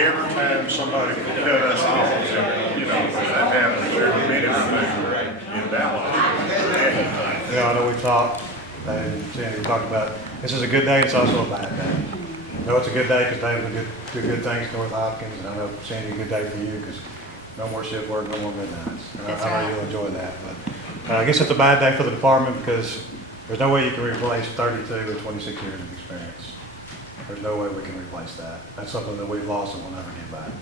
Every time somebody cut us off, you know, that happens every minute in Dallas. Yeah, I know we talked, Dave and Cindy talked about, this is a good day, it's also a bad day. I know it's a good day because Dave will do good things to North Hopkins, and I know Cindy, a good day for you because no more shift work, no more midnights. I know you'll enjoy that, but I guess it's a bad day for the department because there's no way you can replace 32 with 26 years of experience. There's no way we can replace that. That's something that we've lost and we'll never get back.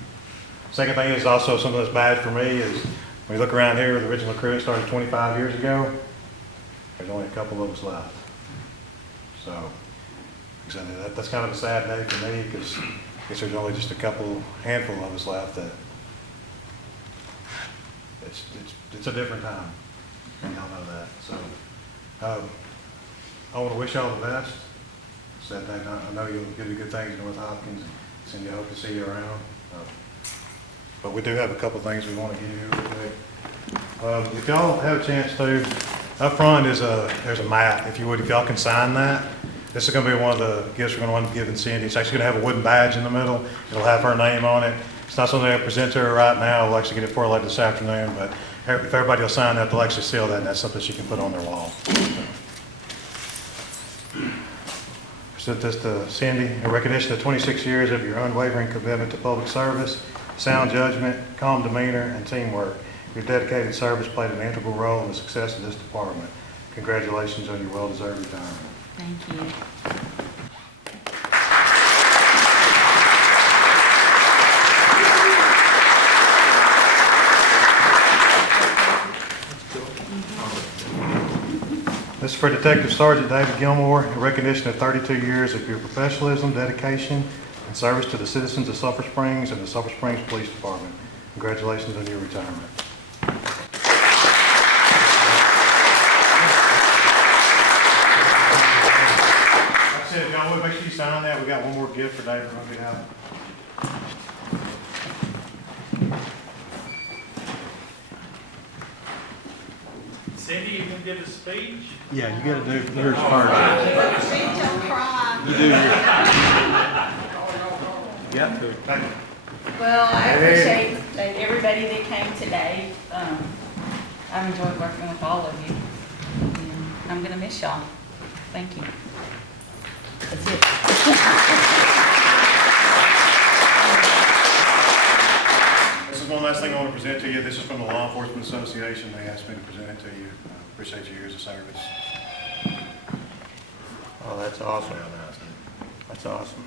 Second thing is also something that's bad for me is when you look around here, the original crew started 25 years ago. There's only a couple of us left. So that's kind of a sad day for me because I guess there's only just a handful of us left that it's a different time. And y'all know that. So I want to wish y'all the best. Said that I know you'll do good things in North Hopkins, and Cindy, hope to see you around. But we do have a couple things we want to give you real quick. If y'all have a chance to, up front there's a mat. If you would, if y'all can sign that. This is going to be one of the gifts we're going to want to give Cindy. It's actually going to have a wooden badge in the middle. It'll have her name on it. It's not something I present to her right now. We'll actually get it for her later this afternoon. But if everybody will sign that, they'll actually seal that, and that's something she can put on their wall. Present this to Cindy in recognition of 26 years of your unwavering commitment to public service, sound judgment, calm demeanor, and teamwork. Your dedicated service played an integral role in the success of this department. Congratulations on your well-deserved retirement. Thank you. This is for Detective Sergeant David Gilmore in recognition of 32 years of your professionalism, dedication, and service to the citizens of Sulphur Springs and the Sulphur Springs Police Department. Congratulations on your retirement. Like I said, if y'all would make sure you sign that. We got one more gift for David on behalf. Cindy, you can give a speech? Yeah, you got to do yours first. You do yours. Got to. Well, I appreciate everybody that came today. I've enjoyed working with all of you. And I'm going to miss y'all. Thank you. That's it. This is one last thing I want to present to you. This is from the Law Enforcement Association. They asked me to present it to you. I appreciate your years of service. Oh, that's awesome. That's awesome.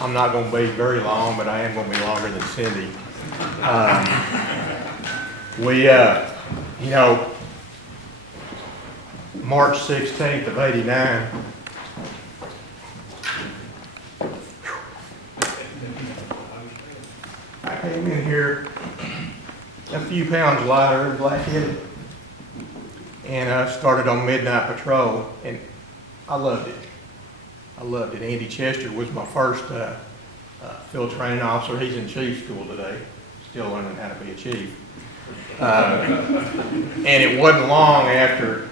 I'm not going to be very long, but I am going to be longer than Cindy. March 16th of '89, I came in here a few pounds lighter, black-headed, and started on midnight patrol, and I loved it. I loved it. Andy Chester was my first field training officer. He's in chief school today, still learning how to be a chief. And it wasn't long after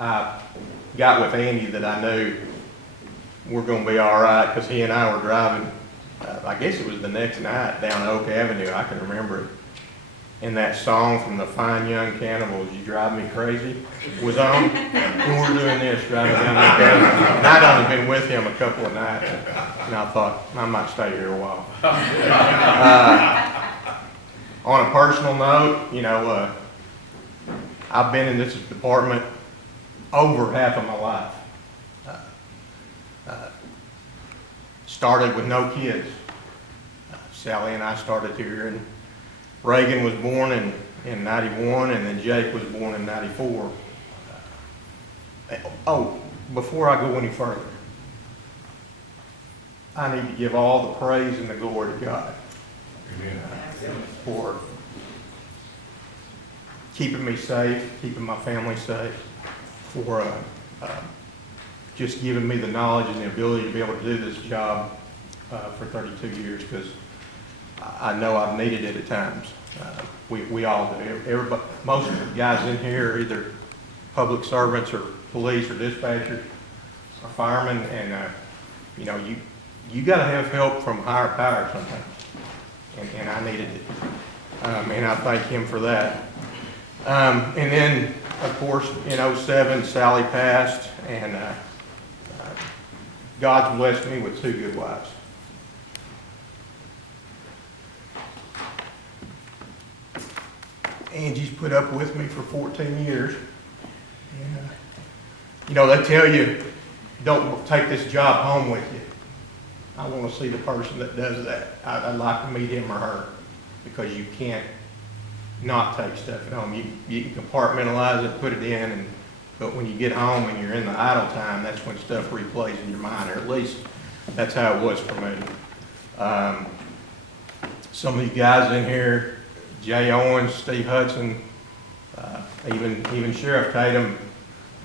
I got with Andy that I knew we're going to be all right, because he and I were driving, I guess it was the next night, down Oak Avenue. I can remember it. And that song from the Fine Young Cannibals, "You Drive Me Crazy," was on. And we're doing this, driving down Oak Avenue. And I'd only been with him a couple of nights, and I thought, I might stay here a while. On a personal note, I've been in this department over half of my life. Started with no kids. Sally and I started here, and Reagan was born in 91, and then Jake was born in 94. before I go any further, I need to give all the praise and the glory to God for keeping me safe, keeping my family safe, for just giving me the knowledge and the ability to be able to do this job for 32 years, because I know I've needed it at times. We all do. Everybody, most of the guys in here are either public servants or police or dispatchers or firemen, and you know, you got to have help from higher power sometimes, and I needed it, and I thank him for that. And then, of course, in '07, Sally passed, and God's blessed me with 2 good wives. Angie's put up with me for 14 years. And, you know, they tell you, don't take this job home with you. I want to see the person that does that. I'd like to meet him or her, because you can't not take stuff at home. You can compartmentalize it, put it in, but when you get home and you're in the idle time, that's when stuff replays in your mind, or at least that's how it was for me. Some of you guys in here, Jay Owens, Steve Hudson, even Sheriff Tatum,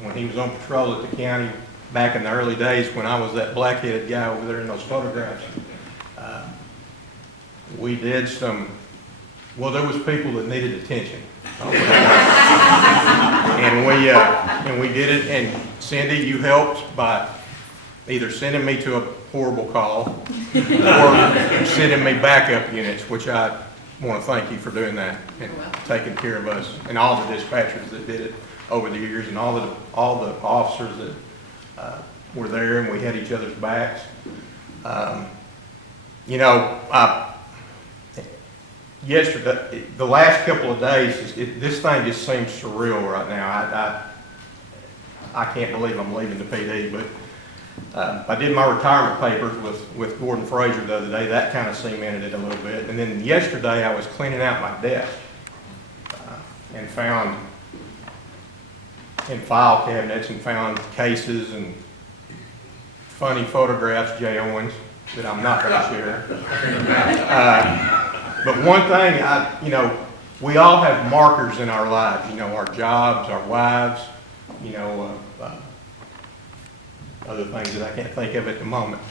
when he was on patrol at the county back in the early days when I was that black-headed guy over there in those photographs, we did some, well, there was people that needed attention. And we did it, and Cindy, you helped by either sending me to a horrible call or sending me backup units, which I want to thank you for doing that and taking care of us, and all the dispatchers that did it over the years, and all the officers that were there, and we had each other's backs. You know, yesterday, the last couple of days, this thing just seems surreal right now. I can't believe I'm leaving the PD, but I did my retirement papers with Gordon Frazier the other day. That kind of cemented it a little bit. And then yesterday I was cleaning out my desk and found in file cabinets and found cases and funny photographs, Jay Owens, that I'm not going to share. But one thing, you know, we all have markers in our lives, you know, our jobs, our wives, you know, other things that I can't think of at the moment.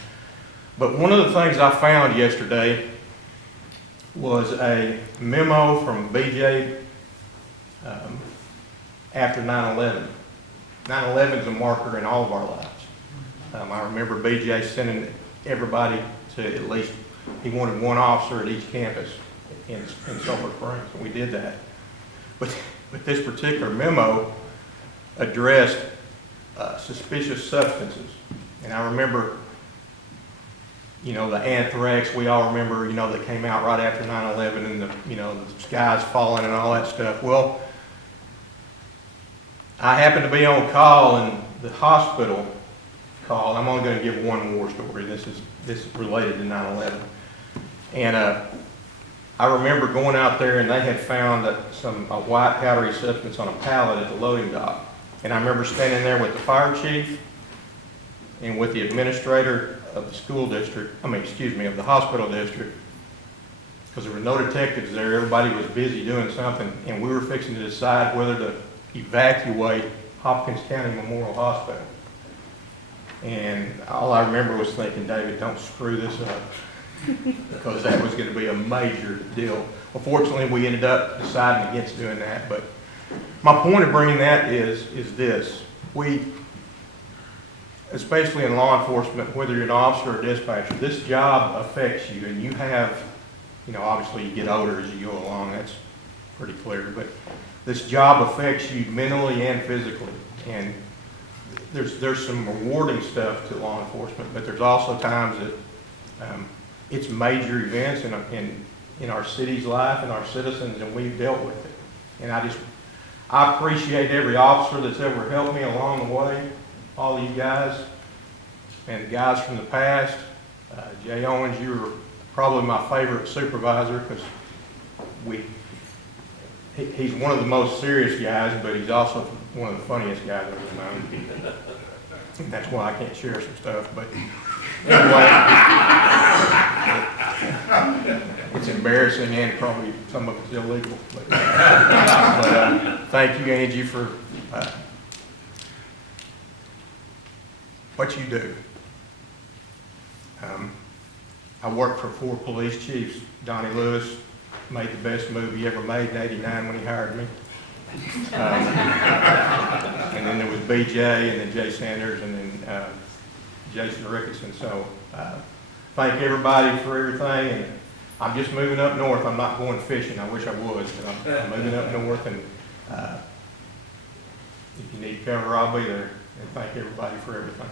But one of the things I found yesterday was a memo from BJ after 9/11. 9/11 is a marker in all of our lives. I remember BJ sending everybody to at least, he wanted one officer at each campus in Sulphur Springs, and we did that. But this particular memo addressed suspicious substances. And I remember, you know, the anthrax, we all remember, you know, that came out right after 9/11, and you know, the skies falling and all that stuff. Well, I happened to be on call, and the hospital called. I'm only going to give one war story. This is related to 9/11. And I remember going out there, and they had found a white powdery substance on a pallet at the loading dock. And I remember standing there with the fire chief and with the administrator of the school district, of the hospital district, because there were no detectives there. Everybody was busy doing something, and we were fixing to decide whether to evacuate Hopkins County Memorial Hospital. And all I remember was thinking, David, don't screw this up, because that was going to be a major deal. Well, fortunately, we ended up deciding against doing that, but my point of bringing that is this. We, especially in law enforcement, whether you're an officer or dispatcher, this job affects you, and you have, you know, obviously you get older as you go along, that's pretty clear, but this job affects you mentally and physically. And there's some rewarding stuff to law enforcement, but there's also times that it's major events in our city's life and our citizens, and we've dealt with it. And I appreciate every officer that's ever helped me along the way, all you guys, and the guys from the past. Jay Owens, you were probably my favorite supervisor, because he's one of the most serious guys, but he's also one of the funniest guys I've ever known. And that's why I can't share some stuff, but anyway. It's embarrassing and probably some of it's illegal. But thank you, Angie, for what you do. I worked for 4 police chiefs. Donnie Lewis made the best move he ever made in '89 when he hired me. And then there was BJ, and then Jay Sanders, and then Jason Ricketson. So thank everybody for everything. And I'm just moving up north. I'm not going fishing. I wish I was, but I'm moving up north. And if you need cover, I'll be there. And thank everybody for everything.